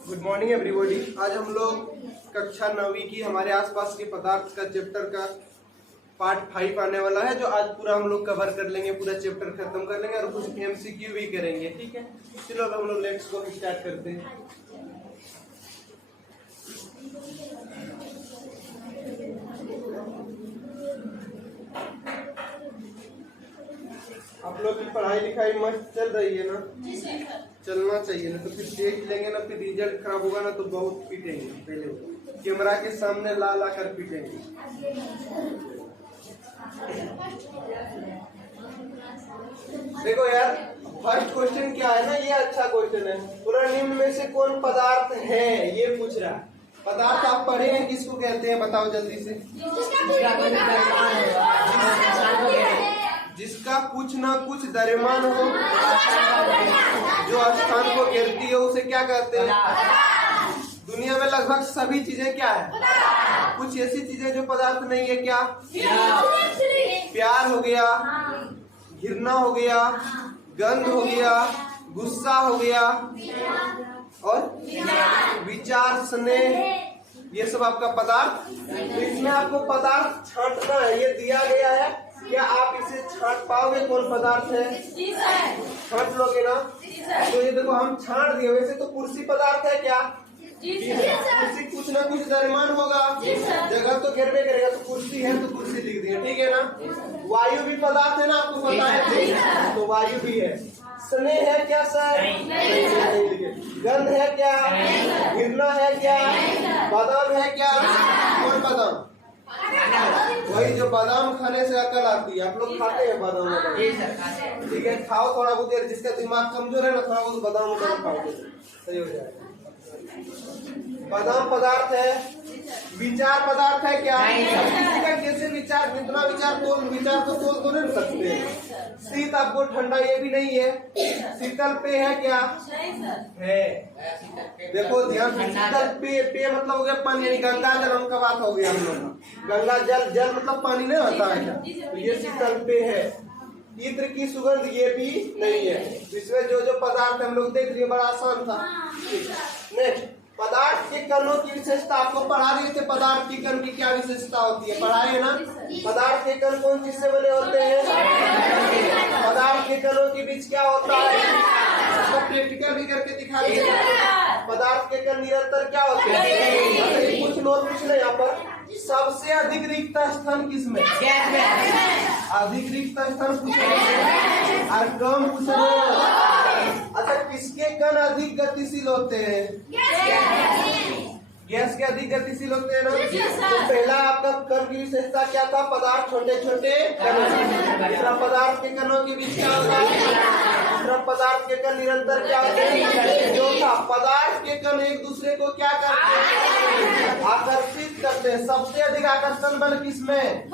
Good morning everybody. आज हम लोग कक्षा 9वीं की हमारे आसपास के पदार्थ का चैप्टर का पार्ट 5 आने वाला है, जो आज पूरा हम लोग कवर कर लेंगे, पूरा चैप्टर खत्म कर लेंगे और कुछ एमसीक्यू भी करेंगे। ठीक है, चलो अब हम लोग लेट्स गो स्टार्ट करते हैं। आप लोग की पढ़ाई लिखाई मस्त चल रही है ना? चलना चाहिए ना, तो फिर देख लेंगे ना, फिर रिजल्ट खराब होगा ना तो बहुत पीटेंगे। पहले कैमरा के सामने ला ला कर पीटेंगे। देखो यार, फर्स्ट क्वेश्चन क्या है ना, ये अच्छा क्वेश्चन है। पूरा निम्न में से कौन पदार्थ है, ये पूछ रहा है। पदार्थ आप पढ़े हैं, किसको कहते हैं बताओ जल्दी से। जिसका कुछ ना कुछ द्रव्यमान हो, जो स्थान को घेरती है, उसे क्या कहते हैं? दुनिया में लगभग सभी चीजें क्या है? कुछ ऐसी चीजें जो पदार्थ नहीं है, क्या? प्यार हो गया, घृणा हो गया, गंध हो गया, गुस्सा हो गया और विचार, स्नेह, ये सब आपका पदार्थ। तो इसमें आपको पदार्थ छांटना है, ये दिया गया है। क्या आप इसे छांट पाओगे कौन पदार्थ है? छांट लोगे ना? तो ये देखो हम छांट दिए। वैसे तो कुर्सी पदार्थ है क्या? कुर्सी कुछ ना कुछ द्रव्यमान होगा, जगह तो घेरबे करेगा, तो कुर्सी है तो कुर्सी लिख दिए। ठीक है ना? वायु भी पदार्थ है ना, आपको पता है, तो वायु भी है। स्नेह है क्या सर? गंध है क्या? घृणा है क्या? बादाम है क्या? कौन बादाम? वही जो बादाम खाने से अकल आती है। आप लोग खाते हैं बादाम? ठीक है, खाओ थोड़ा बहुत देर। जिसका दिमाग कमजोर है ना, थोड़ा बहुत बादाम खाओ, सही हो जाएगा। बादाम पदार्थ है। विचार पदार्थ है क्या? किसी का कैसे विचार, जितना विचार तो तोल नहीं सकते। शीत आपको ठंडा, ये भी नहीं है। शीतल पेय है क्या? है। देखो ध्यान से, शीतल पेय मतलब हो गया पानी, यानी गंगा जल हम का बात हो गया हम लोग। गंगा जल मतलब पानी नहीं होता है क्या? तो ये शीतल पेय है। इत्र की सुगंध, ये भी नहीं है। इसमें जो जो पदार्थ हम लोग देख लिए, बड़ा आसान था। नेक्स्ट, पदार्थ के कणों की विशेषता आपको पढ़ा दिए थे। पदार्थ के कण की क्या विशेषता होती है, पढ़ाए है ना? पदार्थ के कण कौन चीज से बने होते हैं? पदार्थ के कणों के बीच क्या होता है? इसका प्रैक्टिकल भी करके दिखा दिया। पदार्थ के कण निरंतर क्या होते हैं? कुछ नोट पूछ ले यहाँ पर। सबसे अधिक रिक्त स्थान किसमें? अधिक रिक्त स्थान और कम पूछ रहे। अच्छा, किसके कण अधिक गतिशील होते हैं? गैस के अधिक गतिशील होते हैं ना? तो पहला आपका कण की विशेषता क्या था? पदार्थ छोटे छोटे कण। दूसरा, पदार्थ के कणों के बीच क्या होता है? दूसरा, पदार्थ के कण निरंतर क्या होते हैं? चौथा, पदार्थ के कण एक दूसरे को क्या करते हैं? आकर्षित करते हैं। सबसे अधिक आकर्षण बल किसमें?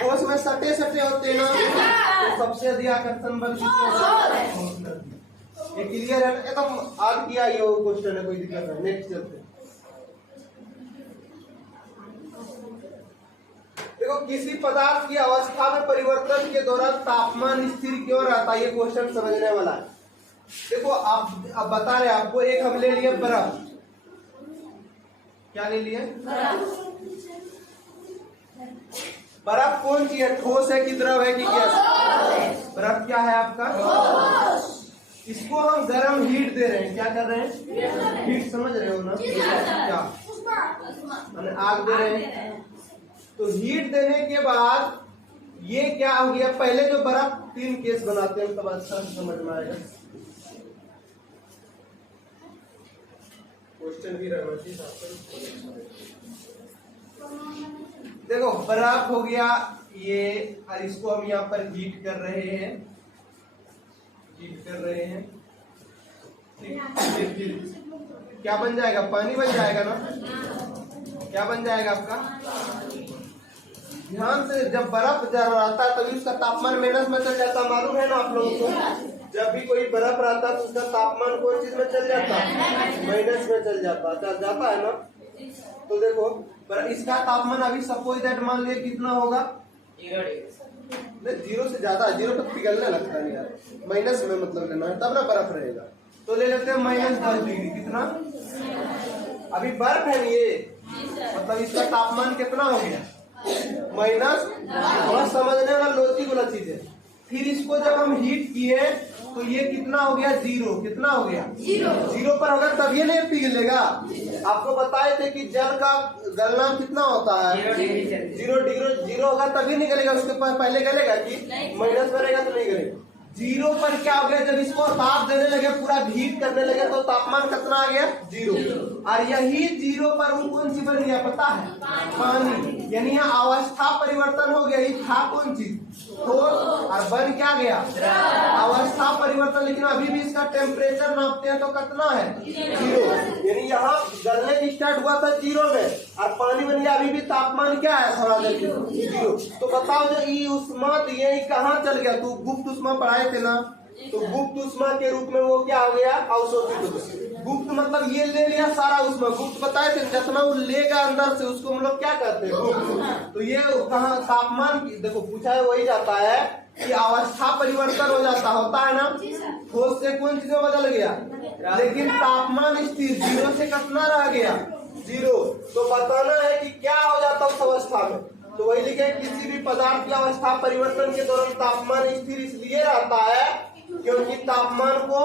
ठोस में सटे सटे होते हैं ना, तो सबसे अधिक आकर्षण बल किसमें? ये क्लियर है? एकदम आज किया ये क्वेश्चन है, कोई दिक्कत नहीं। नेक्स्ट चलते हैं। देखो, किसी पदार्थ की अवस्था में परिवर्तन के दौरान तापमान स्थिर क्यों रहता है, ये क्वेश्चन समझने वाला है। देखो आप बता रहे आपको, एक हम ले लिए बर्फ। क्या ले लिए? बर्फ कौन सी है? ठोस है कि द्रव है कि गैस? बर्फ क्या है आपका? इसको हम गर्म हीट दे रहे हैं। क्या कर रहे हैं? हीट, समझ रहे हो ना? क्या आग दे रहे हैं। तो हीट देने के बाद ये क्या हो गया? पहले जो बर्फ 3 केस बनाते हैं, तब अच्छा समझ में आएगा। क्वेश्चन भी रहना चाहिए। देखो, बर्फ हो गया ये, और इसको हम यहाँ पर हीट कर रहे हैं। क्या बन जाएगा? पानी बन जाएगा ना? क्या बन जाएगा आपका? ध्यान से, जब बर्फ रहता है तभी उसका तापमान माइनस में चल जाता, मालूम है ना आप लोगों को? जब भी कोई बर्फ रहता है तो उसका तापमान कौन चीज में चल जाता है? माइनस में चल जाता है ना? तो देखो, पर इसका तापमान अभी सपोज दैट मान लिया कितना होगा? 0 से ज्यादा, 0 तक पिघलने लगता है यार। माइनस में मतलब लेना है, तब ना बर्फ रहेगा। तो ले लेते हैं -10 डिग्री। कितना? अभी बर्फ है ये, मतलब इसका तापमान कितना हो गया? माइनस। थोड़ा समझने वाला लॉजिक वाला चीज है। फिर इसको जब हम हीट किए तो ये कितना हो गया? 0। कितना हो गया? 0 पर होगा तब ये नहीं पिघलेगा। आपको बताए थे कि जल का गलना कितना होता है? 0 होगा तभी निकलेगा, उसके पहले गलेगा कि माइनस करेगा तो नहीं गलेगा। 0 पर क्या हो गया? जब इसको ताप देने लगे, पूरा हीट करने लगे तो तापमान कितना आ गया? 0। और यही 0 पर वो कौन सी बन गया पता है? पानी। यानी यहाँ अवस्था परिवर्तन हो गया। ये था कौन चीज? ठोस, और बन क्या गया? अवस्था परिवर्तन। लेकिन अभी भी इसका टेम्परेचर नापते हैं तो कितना है? 0। यानी यहाँ गलने की स्टार्ट हुआ था 0 में और पानी बन गया। अभी भी तापमान क्या है? थोड़ा देर 0। तो बताओ जो ई उष्मा ये कहाँ चल गया? तू गुप्त उष्मा पढ़ाए थे ना, तो गुप्त उष्मा के रूप में वो क्या हो गया? अवशोषित। गुप्त मतलब ये ले लिया सारा उष्मा। गुप्त बताए थे जितना वो लेगा अंदर से उसको हम लोग क्या कहते हैं? गुप्त। तो ये कहाँ तापमान देखो पूछा है, वही जाता है कि अवस्था परिवर्तन हो जाता होता है ना। ठोस से कौन चीज में बदल गया? लेकिन तापमान स्थिर 0 से कितना रह गया? 0। तो बताना है कि क्या हो जाता उस अवस्था में। तो वही लिखे किसी भी पदार्थ की अवस्था परिवर्तन के दौरान तापमान स्थिर इसलिए रहता है क्योंकि तापमान को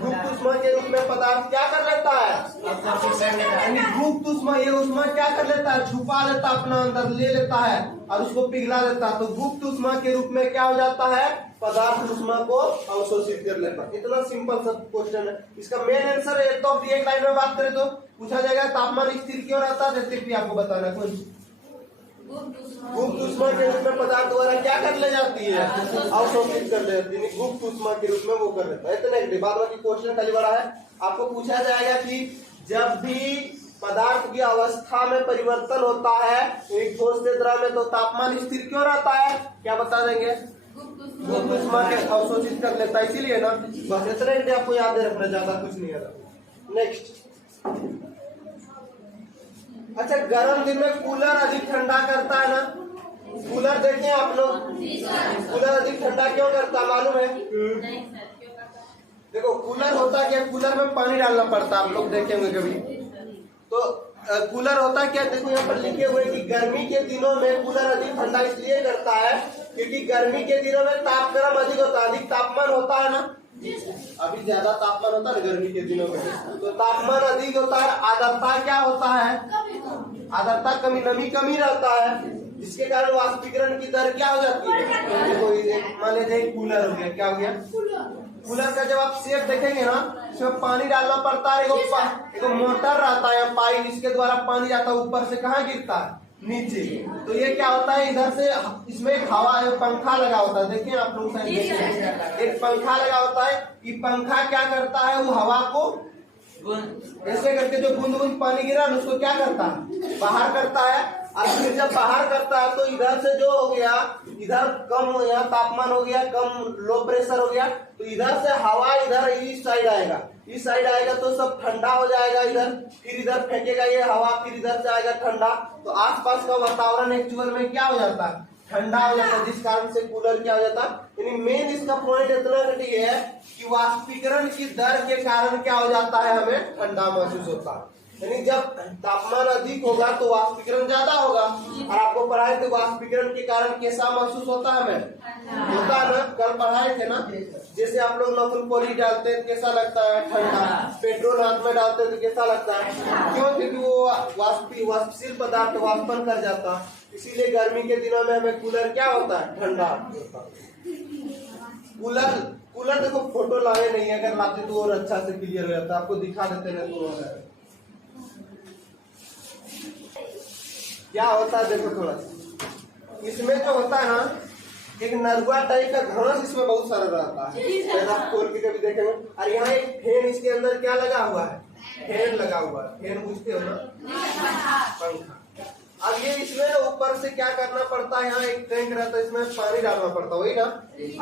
गुप्त उष्मा के रूप में पदार्थ क्या कर लेता है? यानी गुप्त उष्मा, ये उष्मा क्या कर लेता है? छुपा लेता, अपना अंदर ले लेता है और उसको पिघला देता है। तो गुप्त उष्मा के रूप में क्या हो जाता है? पदार्थ उष्मा को अवशोषित कर लेता है। इतना सिंपल सा क्वेश्चन है। इसका मेन आंसर है तो एक लाइन में बात करें तो पूछा जाएगा तापमान स्थिर क्यों रहता है? जैसे कि आपको बताना कुछ गुप्त उष्मा के रूप में पदार्थ द्वारा क्या कर ले जाती है? अवशोषित कर लेती है। गुप्त उष्मा के रूप में वो कर लेता है। इतना बाद बाकी क्वेश्चन खाली बड़ा है। आपको पूछा जाएगा कि जब भी पदार्थ की अवस्था में परिवर्तन होता है एक ठोस से द्रव में तो तापमान स्थिर क्यों रहता है? क्या बता देंगे? गुप्त उष्मा के अवशोषित कर लेता है, इसीलिए ना। बस इतना आपको याद रखना, ज्यादा कुछ नहीं है। नेक्स्ट, अच्छा गर्म दिन में कूलर अधिक ठंडा करता है ना। कूलर देखें आप लोग, कूलर अधिक ठंडा क्यों करता है मालूम है? देखो कूलर होता क्या? कूलर में पानी डालना पड़ता है, आप लोग देखेंगे कभी। तो कूलर होता क्या? देखो यहाँ पर लिखे हुए कि गर्मी के दिनों में कूलर अधिक ठंडा इसलिए करता है क्योंकि गर्मी के दिनों में तापक्रम अधिक होता है, अधिक तापमान होता है ना। अभी ज्यादा तापमान होता है गर्मी के दिनों में, तो तापमान अधिक होता है। आर्द्रता क्या होता है? आर्द्रता कमी, नमी कमी रहता है, जिसके कारण वाष्पीकरण की दर क्या हो जाती है? देखो मान लीजिए कूलर हो गया, क्या हो गया? कूलर का जब आप शेप देखेंगे ना, इसमें पानी डालना पड़ता है। एगो मोटर रहता है, पाइप, इसके द्वारा पानी जाता है ऊपर से, कहाँ गिरता है? नीचे। तो ये क्या होता है? इधर से इसमें एक हवा है, पंखा लगा होता है। देखिए आप लोग एक पंखा लगा होता है। ये पंखा क्या करता है? वो हवा को ऐसे करके जो बूंद बूंद पानी गिरा ना उसको क्या करता है? बाहर करता है। और फिर जब बाहर करता है तो इधर से जो हो गया, इधर कम हो गया तापमान, हो गया कम, लो प्रेशर हो गया, तो इधर से हवा इधर इस साइड आएगा, इस साइड आएगा तो सब ठंडा हो जाएगा इधर, फिर इधर फेंकेगा ये हवा, फिर इधर से आएगा ठंडा। तो आसपास का वातावरण एक्चुअल में क्या हो जाता है? ठंडा हो जाता है, जिस कारण से कूलर क्या हो जाता है। यानी मेन इसका पॉइंट इतना घटी है कि वाष्पीकरण की दर के कारण क्या हो जाता है? हमें ठंडा महसूस होता है। यानी जब तापमान अधिक होगा तो वाष्पीकरण ज्यादा होगा। और आपको पढ़ाए थे वाष्पीकरण के कारण कैसा महसूस होता है? हमें होता है ना, कल पढ़ाए थे ना। जैसे आप लोग नॉर्मल पॉली डालते हैं कैसा लगता है? ठंडा। पेट्रोल हाथ में डालते हैं तो कैसा लगता है? क्यों? क्योंकि वो वाष्पशील पदार्थ वाष्पन कर जाता है। इसीलिए गर्मी के दिनों में हमें कूलर क्या होता है? ठंडा होता है। कूलर देखो फोटो लाए नहीं है, अगर लाते तो और अच्छा से क्लियर हो जाता। आपको दिखा देते ना तो क्या होता है। देखो थोड़ा इसमें जो होता है ना, एक नरवा टाइप का घास इसमें बहुत सारा रहता है, आप खोल के कभी देखेंगे। और यहाँ एक फैन, इसके अंदर क्या लगा हुआ है? फैन लगा हुआ है। फैन पूछते हो ना, पंखा। अब ये इसमें ऊपर से क्या करना पड़ता है? यहाँ एक टैंक रहता है, इसमें पानी डालना पड़ता है, वही ना।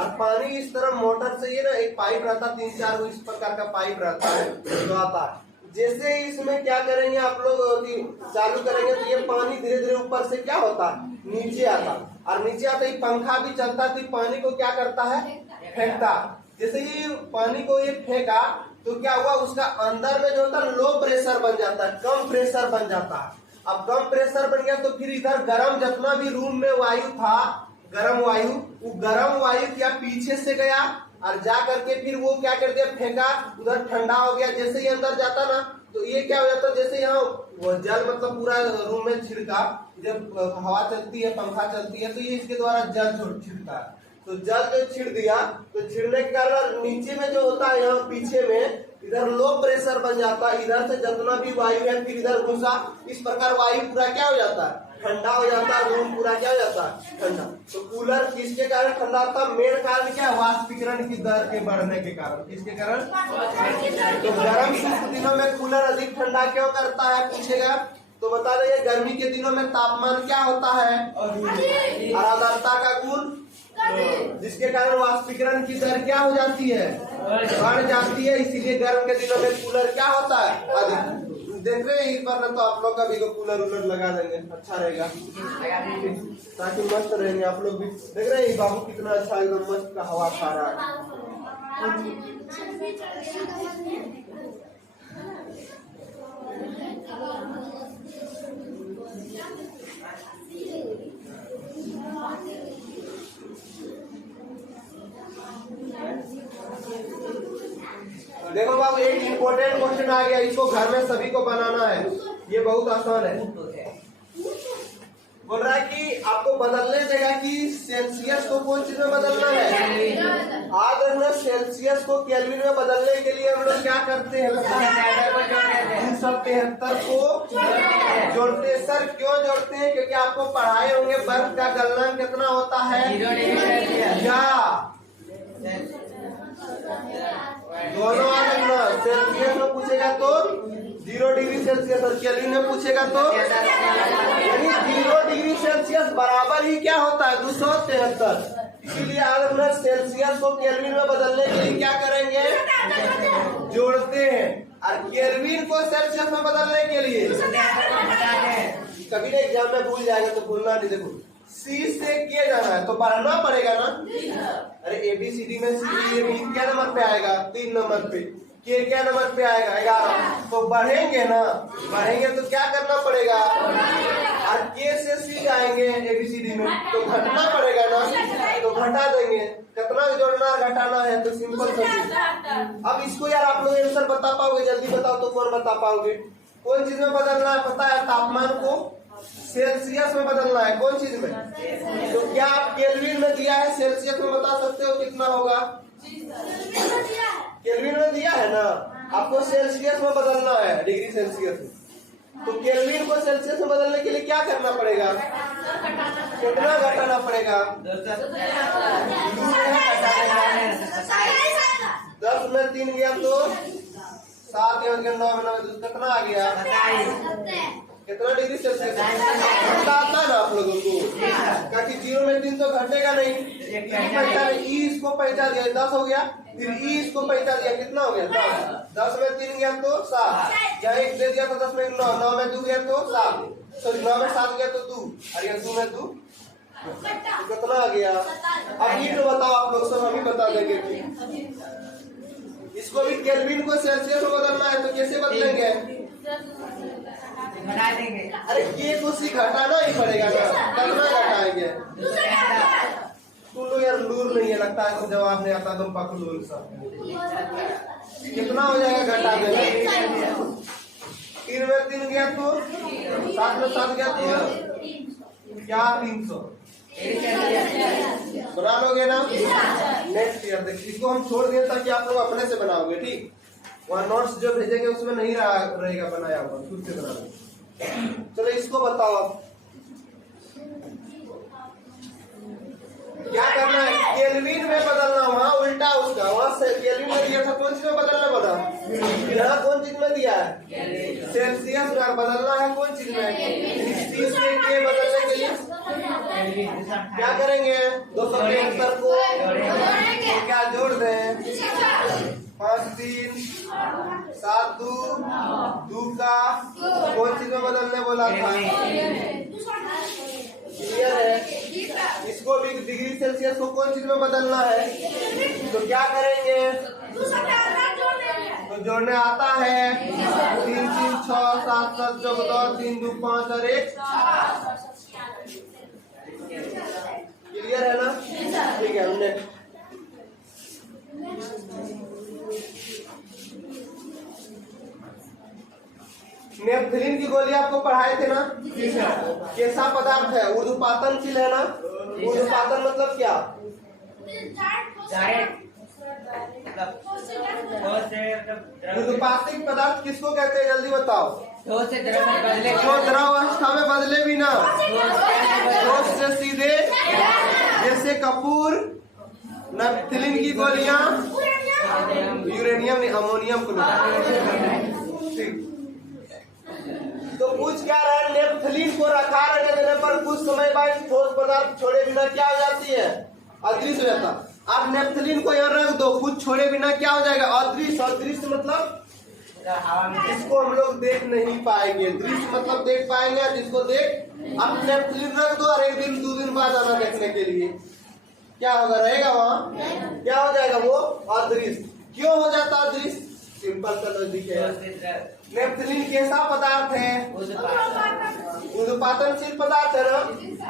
और पानी इस तरह मोटर से, ये ना एक पाइप रहता है, 3-4 इस प्रकार का पाइप रहता है जो आता है। जैसे इसमें क्या करेंगे आप लोग चालू करेंगे तो ये पानी धीरे धीरे ऊपर से क्या होता है? नीचे आता। और नीचे आता ही पंखा भी चलता है तो पानी को क्या करता है? फेंकता। जैसे ये पानी को ये फेंका तो क्या हुआ, उसका अंदर में जो होता है लो प्रेशर बन जाता है, कम प्रेशर बन जाता है। अब कम प्रेशर बन गया तो फिर इधर गर्म जितना भी रूम में वायु था, गर्म वायु, वो गर्म वायु क्या पीछे से गया और जा करके फिर वो क्या कर दिया, फेंका, उधर ठंडा हो गया। जैसे ही अंदर जाता ना तो ये क्या हो जाता, जैसे यहाँ वो जल मतलब पूरा रूम में छिड़का, जब हवा चलती है, पंखा चलती है तो ये इसके द्वारा जल छिड़कता है। तो जल जो छिड़ दिया तो छिड़ने के कारण नीचे में जो होता है, यहाँ पीछे में इधर लो प्रेशर बन जाता है, इधर से जितना भी वायु है फिर इधर घुसा, इस प्रकार वायु पूरा क्या हो जाता है, ठंडा हो जाता है, रूम पूरा क्या हो जाता है, ठंडा। तो कूलर किसके कारण ठंडा होता है, मेन कारण क्या है, वाष्पीकरण की दर के बढ़ने के कारण। किसके कारण, तो गर्म शुष्क दिनों में कूलर अधिक ठंडा क्यों करता है पूछेगा तो बता देंगे, गर्मी के दिनों में तापमान क्या होता है, आर्द्रता का गुण, जिसके कारण वाष्पीकरण की दर क्या हो जाती है, बढ़ जाती है। इसीलिए गर्म के दिनों में कूलर क्या होता है, अधिक। देख रहे हैं इस बार तो आप लोग का भी कूलर उलर लगा देंगे, अच्छा रहेगा ताकि मस्त रहेंगे आप लोग भी। देख रहे हैं बाबू कितना अच्छा एकदम मस्त का हवा खा रहा है। देखो बाबू एक इम्पोर्टेंट क्वेश्चन आ गया, इसको घर में सभी को बनाना है, ये बहुत आसान है। बोल रहा है कि आपको बदलने देगा कि सेल्सियस को कौन चीज में बदलना है, याद रखना सेल्सियस को केल्विन में बदलने के लिए हम लोग क्या करते हैं, 273 को जोड़ते हैं। सर क्यों जोड़ते हैं, क्योंकि आपको पढ़ाए होंगे बर्फ का गलनांक कितना होता है, क्या दोनों आ रखना, सेल्सियस में पूछेगा तो 0 डिग्री सेल्सियस और केल्विन में पूछेगा तो, यानी 0 डिग्री सेल्सियस बराबर ही क्या होता है 273। इसीलिए आज हम सेल्सियस को केल्विन में बदलने के लिए क्या करेंगे, जोड़ते हैं, और केल्विन को सेल्सियस में बदलने के लिए कभी ना एग्जाम में भूल जाएगा तो भूलना नहीं। देखो सी से के जाना है तो बढ़ना पड़ेगा ना, अरे ABCD में सी क्या नंबर पे आएगा, 3 नंबर पे, के क्या नंबर पे आएगा, 11। तो बढ़ेंगे ना, बढ़ेंगे तो क्या करना पड़ेगा, और के से सी जाएंगे ABCD में तो घटना पड़ेगा ना, तो घटा देंगे। कितना जोड़ना घटाना है तो सिंपल सा। अब इसको यार आप लोग आंसर बता पाओगे, जल्दी बताओ तो कौन बता पाओगे, कौन चीज में बदलना है, पता है तापमान को सेल्सियस में बदलना है, कौन चीज में, तो क्या आप केल्विन में दिया है, सेल्सियस में बता सकते हो कितना होगा, केल्विन में दिया है ना, आपको सेल्सियस में बदलना है, डिग्री सेल्सियस में। तो केल्विन को सेल्सियस में बदलने के लिए क्या करना पड़ेगा, कितना घटाना पड़ेगा, 10 में 3 गया तो 7 9 में कितना आ गया, कितना डिग्री सेल्सियस आता है ना आप लोगों को, क्योंकि 0 में 3 तो घटेगा नहीं, ई इसको पहचान दिया 10 हो गया, फिर ई इसको पहचान दिया कितना हो गया 10 में 3 गया तो 7, या 1 दे दिया तो 10 में 9, 9 में 2 गया तो 7, सॉरी 9 में 7 गया तो 2, और ये 2 में 2 कितना आ गया। अब ये तो बताओ आप लोग, सब हम ही बता देंगे। इसको भी केल्विन को सेल्सियस में बदलना है तो कैसे बदलेंगे, घटा देंगे। अरे के को सी घटाना ही पड़ेगा ना, कितना घटाएंगे, तुम लोग यार लूर नहीं है, लगता है जवाब नहीं आता तुम पकड़ूर सब, कितना हो जाएगा घटा देना, 3 में 3 गया तो 7 में 7 गया तो क्या 300 बना लोगे ना। नेक्स्ट ईयर देखिए, इसको हम छोड़ दिए ताकि आप लोग अपने से बनाओगे, ठीक, वहाँ नोट्स जो भेजेंगे उसमें नहीं रहेगा बनाया हुआ, खुद से बनाना। चलो इसको बताओ अब क्या करना है, केल्विन में बदलना, वहाँ उल्टा उसका, वहाँ से केल्विन में दिया था कौन चीज में बदलना बोला, यहाँ कौन चीज में दिया है सेल्सियस में बदलना है, कौन चीज में, इस चीज से के बदलने के लिए क्या करेंगे, 273 को क्या जोड़ दें, 5 3 7 2 का कौन चीज में बदलने बोला था, क्लियर है? इसको भी डिग्री सेल्सियस को कौन चीज में बदलना है? तो क्या करेंगे? तो जोड़ने आता है 3 3 6 7 7 14 3 2 5 और 1। क्लियर है ना? ठीक है। हमने नेपथलीन की गोली आपको पढ़ाए थे ना? कैसा पदार्थ है? ऊर्ध्वपातनशील है ना? ऊर्ध्वपातन मतलब क्या? ऊर्ध्वपातिक पदार्थ किसको कहते हैं? जल्दी बताओ। जो द्रव अवस्था में बदले भी ना, ठोस से सीधे, जैसे कपूर, नेपथलीन की गोलियां, यूरेनियम नहीं, अमोनियम क्लोराइड। तो पूछ क्या रहा है? नेपथलीन को रखा रहने देने पर कुछ समय बाद ठोस पदार्थ छोड़े बिना क्या हो जाती है? अदृश्य हो जाता। आप नेपथलीन को यहाँ रख दो, कुछ छोड़े बिना क्या हो जाएगा? अदृश्य। अदृश्य मतलब जिसको हम लोग देख नहीं पाएंगे। दृश्य मतलब देख पाएंगे, जिसको देख। आप नेपथलीन रख दो और 1 दिन 2 दिन बाद आना देखने के लिए, क्या होगा? रहेगा वहाँ? क्या हो जाएगा? वो अदृश्य। क्यों हो जाता अदृश्य? सिंपल सा लॉजिक है। नेपथलीन कैसा पदार्थ है? ऊर्ध्वपातनशील पदार्थ है ना?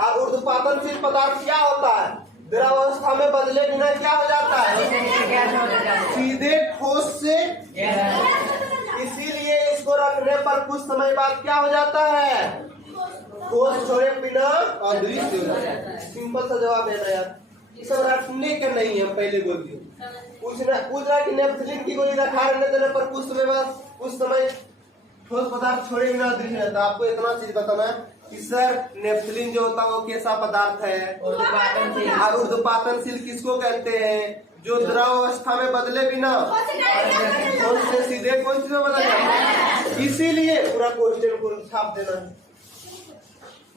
और ऊर्ध्वपातनशील पदार्थ क्या होता है? द्रवावस्था में बदले बिना क्या हो जाता है? सीधे ठोस से। इसीलिए इसको रखने पर कुछ समय बाद क्या हो जाता है? ठोस छोड़े बिना अदृश्य हो जाता है। सिंपल सा जवाब है ना यार। ये सब रखने का नहीं है, पहले बोल दिए। पूछ रहा कि नेपथलीन की गोली रखा रहने देने पर कुछ समय बाद, कुछ समय ठोस पदार्थ छोड़े बिना अदृश्य रहता है। आपको इतना चीज बताना है कि सर नेपथलीन जो होता है वो कैसा पदार्थ है? और ऊर्ध्वपातनशील किसको कहते हैं? जो द्रव अवस्था में बदले बिना ठोस से सीधे कौन चीज में बदले। इसीलिए पूरा क्वेश्चन को छाप देना।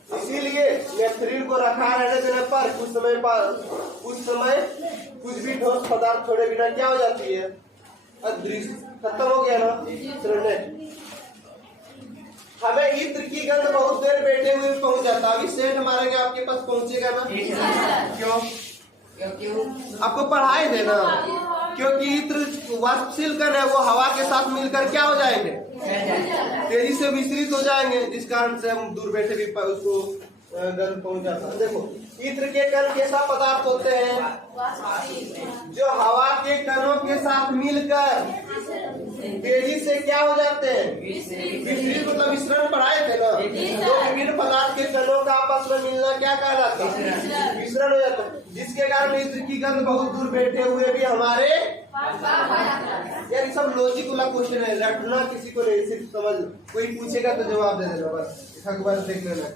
इसीलिए नेपथलीन को रखा रहने देने पर कुछ समय कुछ भी ठोस पदार्थ छोड़े बिना क्या हो जाती है? अदृश्य। खत्म हो गया ना? चलो हमें इत्र की गंध बहुत देर बैठे हुए पहुंच जाता। अभी सेंट मारेंगे आपके पास पहुंचेगा ना? क्यों? आपको पढ़ाए थे ना? क्योंकि इत्र वाष्पशील कण है, वो हवा के साथ मिलकर क्या हो जाएंगे? तेजी से विचलित हो जाएंगे, जिस कारण से हम दूर बैठे भी उसको गंध पहुंच जाता है। देखो इत्र के कण कैसा पदार्थ होते हैं? जो हवा के कणों के साथ मिलकर तेजी से क्या हो जाते हैं? विचलित मतलब विसरण पढ़ाए थे ना? तो विभिन्न पदार्थ के कणों का आपस में मिलना क्या कहा जाता है? विसरण हो जाता है, जिसके कारण इत्र की गंध बहुत दूर बैठे हुए भी हमारे। यार ये सब लॉजिक वाला क्वेश्चन है, रटना किसी को नहीं, सिर्फ समझ। कोई पूछेगा तो जवाब दे देना, बस एक बार देख लेना।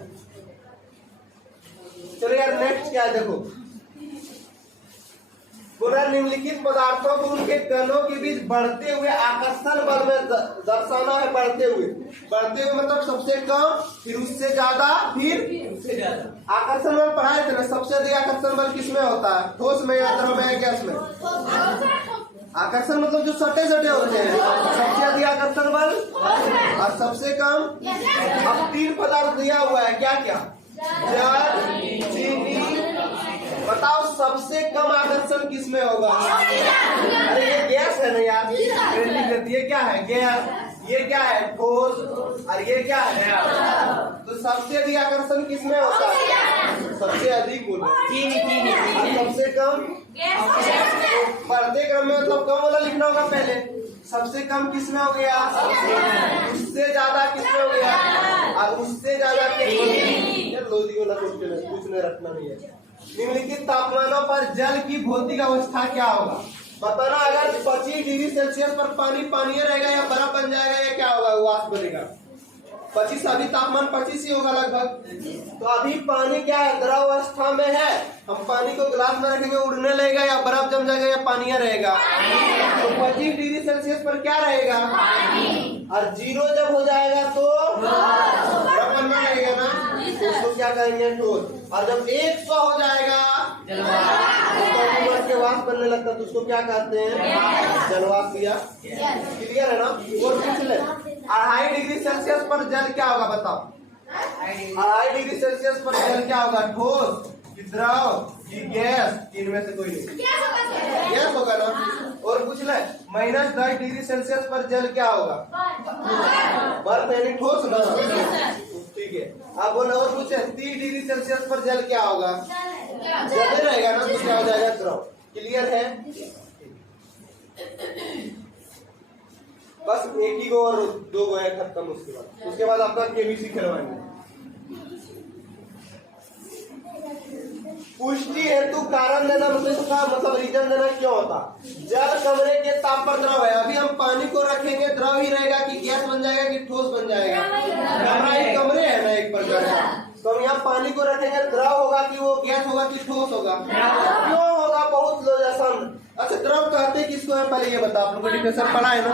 चलो यार नेक्स्ट क्या है? देखो पुनः निम्नलिखित पदार्थों को उनके कणों के बीच बढ़ते हुए आकर्षण बल में दर्शाना है। बढ़ते हुए मतलब सबसे कम, फिर उससे ज्यादा, फिर उससे ज्यादा। आकर्षण बल पढ़ाए थे ना? सबसे अधिक आकर्षण बल किसमें होता है? ठोस में या द्रव में या गैस में? आकर्षण मतलब जो सटे होते हैं, सबसे अधिक आकर्षण बल और सबसे कम। अब 3 पदार्थ दिया हुआ है, क्या क्या? जल, चीनी। बताओ सबसे कम आकर्षण किसमें होगा? अरे ये गैस है ना यार, ये क्या है? गैस। ये क्या है? ठोस। और ये क्या है? तो सबसे अधिक आकर्षण किसमें होता है? सबसे अधिक चीनी। सबसे कम बढ़ते क्रम में, मतलब कम वाला लिखना होगा पहले। सबसे कम किसमें हो गया? उससे ज्यादा किसमें हो गया? और उससे ज्यादा लॉजिक वाला क्वेश्चन है, कुछ नहीं रखना नहीं है। निम्नलिखित तापमानों पर जल की भौतिक अवस्था क्या होगा? बताना। अगर 25 डिग्री सेल्सियस पर पानी रहेगा या बर्फ बन जाएगा या क्या होगा? वाष्प बनेगा। 25, अभी तापमान 25 ही होगा लगभग। तो अभी पानी क्या है? द्रव अवस्था में है। हम पानी को गिलास में रखेंगे, उड़ने लगेगा या बर्फ जम जाएगा या पानी रहेगा? तो 25 डिग्री सेल्सियस पर क्या रहेगा? और 0 जब हो जाएगा तो बर्फ बनना लगेगा ना? तो उसको क्या कहेंगे? ठोस। और जब 100 हो जाएगा के वाष्प बनने लगता है, तो उसको क्या कहते हैं? जलवाष्प। क्लियर है ना? और पूछ ले 2.5 डिग्री सेल्सियस पर जल क्या होगा? बताओ। 2.5 डिग्री सेल्सियस पर जल क्या होगा? ठोस कि द्रव कि गैस? इनमें से कोई नहीं, गैस होगा ना। और पूछ ले -10 डिग्री सेल्सियस पर जल क्या होगा? बर्फ यानी ठोस ना। ठीक है, अब बोलो और पूछे 30 डिग्री सेल्सियस पर जल क्या होगा? जल रहेगा ना, तो क्या हो जाएगा? द्रव। क्लियर है? बस एक ही गो और 2 गो है, खत्म। उसके बाद आपका केबीसी करवाएंगे। पुष्टि हेतु कारण देना मतलब इसका मतलब रीजन देना क्यों होता? जल कमरे के ताप पर द्रव है। अभी हम पानी को रखेंगे, द्रव ही रहेगा कि गैस बन जाएगा कि ठोस बन जाएगा? कमरे है ना एक प्रकार का, तो हम यहाँ पानी को रखेंगे, द्रव होगा कि वो गैस होगा कि ठोस होगा? क्यों होगा? बहुत लोग ऐसा। अच्छा, द्रव कहते किसको है? पहले ये बता, आप लोगों को डिफिनेशन पढ़ा है ना?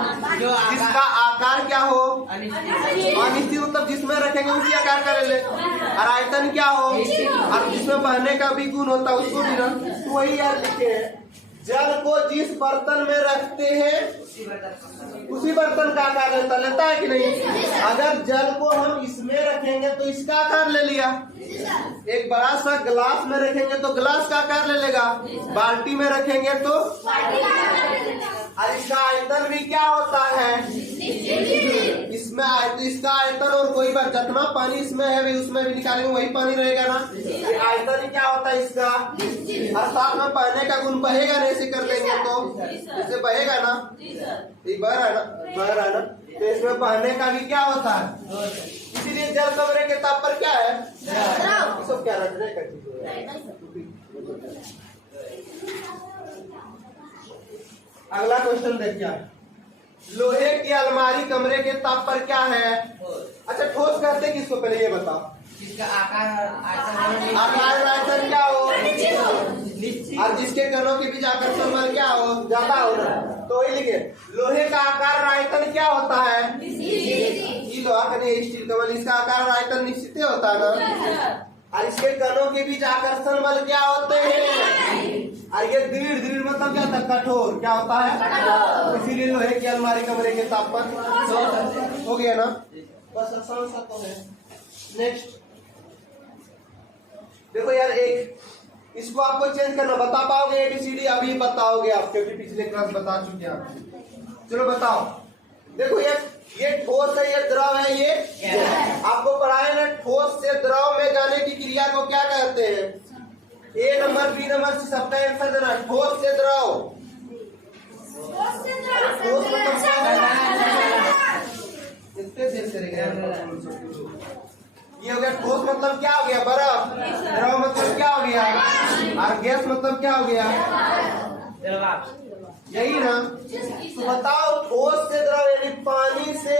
जिसका आकार क्या हो? अनिश्चित, मतलब जिसमें रखेंगे उसी आकार का ले। और आयतन क्या हो? और जिसमें बहने का भी गुण होता है उसको भी ना। तो वही यार लिखे हैं, जल को जिस बर्तन में रखते हैं उसी बर्तन का आकार लेता है कि नहीं? अगर जल को हम इसमें रखेंगे तो इसका आकार ले लिया, एक बड़ा सा गिलास में रखेंगे तो गिलास का आकार ले लेगा, बाल्टी में रखेंगे तो, और इसका आयतन भी क्या होता है? इसमें इसका आयतन और कोई बार जितना पानी इसमें है भी उसमें भी निकालेंगे वही पानी रहेगा ना। आयतन क्या होता है इसका? और साथ में बहने का गुण बहेगा नहीं, ऐसे कर देंगे तो इसे बहेगा ना, बह रहा है ना। तो इसमें बहने का भी क्या होता है? इसीलिए जल कमरे के ताप पर क्या है? सब क्या रखने का चीज है। अगला क्वेश्चन देखिए, लोहे की अलमारी कमरे के ताप पर क्या है? अच्छा, ठोस कहते किसको? पहले ये बताओ। जिसका आकार आयतन क्या हो? और जिसके कणों के बीच आकर्षण बल क्या हो? ज्यादा हो ना। तो वही लिखे, लोहे का आकार आयतन क्या होता है? लोहा का नहीं, स्टील का बल, इसका आकार आयतन निश्चित होता है ना। और इसके कणों के बीच आकर्षण बल क्या होते हैं? और ये दृढ़ मतलब क्या था? कठोर। क्या होता है? इसीलिए लोहे की अलमारी कमरे के ताप पर हो गया ना। बस आसान सा तो है। नेक्स्ट देखो यार, एक इसको आपको चेंज करना, बता पाओगे? ABCD अभी बताओगे आप, क्योंकि पिछले क्लास बता चुके हैं आप। चलो बताओ। देखो ये ठोस है, ये द्रव है, ये आपको पढ़ाए ना। ठोस से द्रव में जाने की क्रिया को क्या कहते हैं? A नंबर, B नंबर, सबका आंसर देना। ठोस से द्रव, ठोस ये हो गया। ठोस मतलब क्या हो गया? बर्फ। द्रव मतलब क्या हो गया? और गैस मतलब क्या हो गया? यही ना। तो बताओ, ठोस से द्रव यानी पानी से,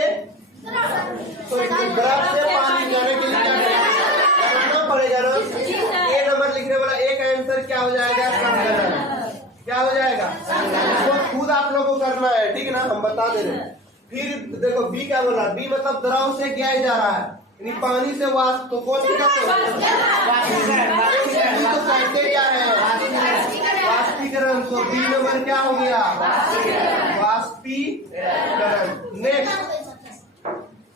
तो द्रव से पानी जाने के लिए क्या पड़ेगा ना? ए नंबर लिखने वाला एक आंसर क्या हो जाएगा? संगणन। क्या हो जाएगा? तो खुद आप लोगों को करना है, ठीक है ना? हम बता दे रहे हैं। फिर देखो बी क्या बोला? बी मतलब द्रव से गैस जा रहा है, यानी पानी से वाष्प। तो कौन सी तो कहते क्या है? वाष्पीकरण। तो बी नंबर क्या हो गया? वाष्पीकरण। नेक्स्ट,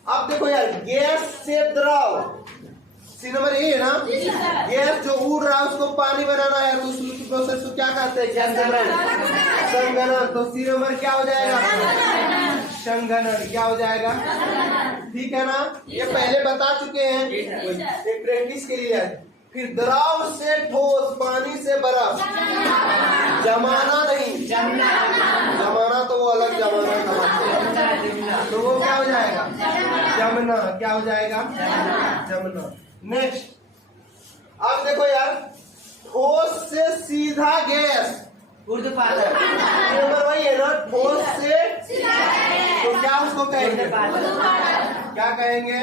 अब देखो यार, गैस से द्रव, सी नंबर ये है ना। गैस जो उड़ रहा है उसको पानी बनाना है, तो उस प्रोसेस को क्या कहते हैं? संघनन। तो सी नंबर क्या हो जाएगा? संघनन। क्या हो जाएगा? ठीक है ना। ये पहले बता चुके हैं, एक प्रैक्टिस के लिए। फिर द्रव से ठोस, पानी से बर्फ, जमाना नहीं, जमाना तो वो अलग जमाना था, तो वो क्या हो जाएगा? जमना। क्या हो जाएगा? जमना। नेक्स्ट, अब देखो यार, ठोस से सीधा गैस, ऊर्ध्वपातन। नंबर वही है ना। ठोस से, तो क्या उसको कहेंगे? क्या कहेंगे?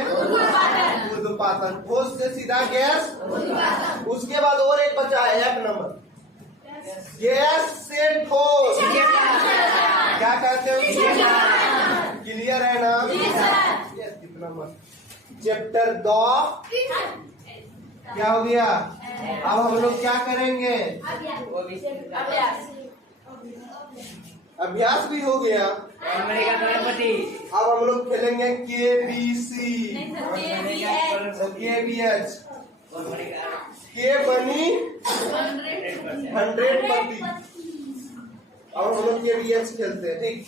ऊर्ध्वपातन। ठोस से सीधा गैस। उसके बाद और एक बचा है, एक नंबर, गैस से ठोस, क्या कहते हैं? क्लियर है ना? कितना मस्त। चैप्टर 2 क्या हो गया? अब हम लोग क्या करेंगे? अभ्यास। अभ्यास भी हो गया। गणपति अब हम लोग खेलेंगे KBC, KBH। के बनी 100 पत्ती। अब हम लोग KBH खेलते हैं, ठीक।